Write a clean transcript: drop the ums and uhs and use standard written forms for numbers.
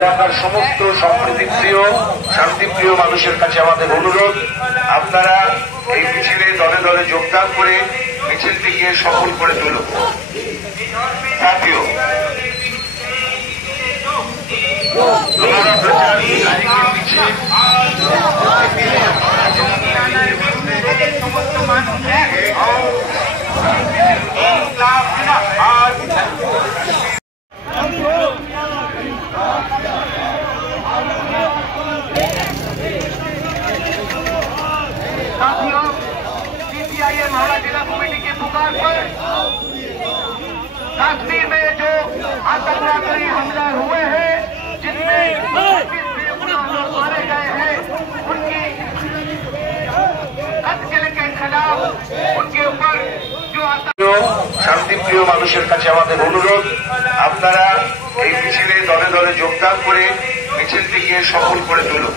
এলাকার সমস্ত সম্প্রীতিপ্রিয় শান্তিপ্রিয় মানুষের কাছে আমাদের অনুরোধ, আপনারা এই মিছিলে দলে দলে যোগদান করে মিছিলটিকে সফল করে তুলুন। सीपीआईएम हावड़ा जिला कमेटी के पुकार पर कश्मीर में जो आतंकवादी हमला हुए हैं, जिसमें 25 लोग मारे गए हैं, उनकी कत्ल के खिलाफ उनके ऊपर जो শান্তিপ্রিয় মানুষের কাছে আমাদের অনুরোধ, আপনারা এই মিছিলে দলে দলে যোগদান করে মিছিলটিকে সফল করে তুলুন।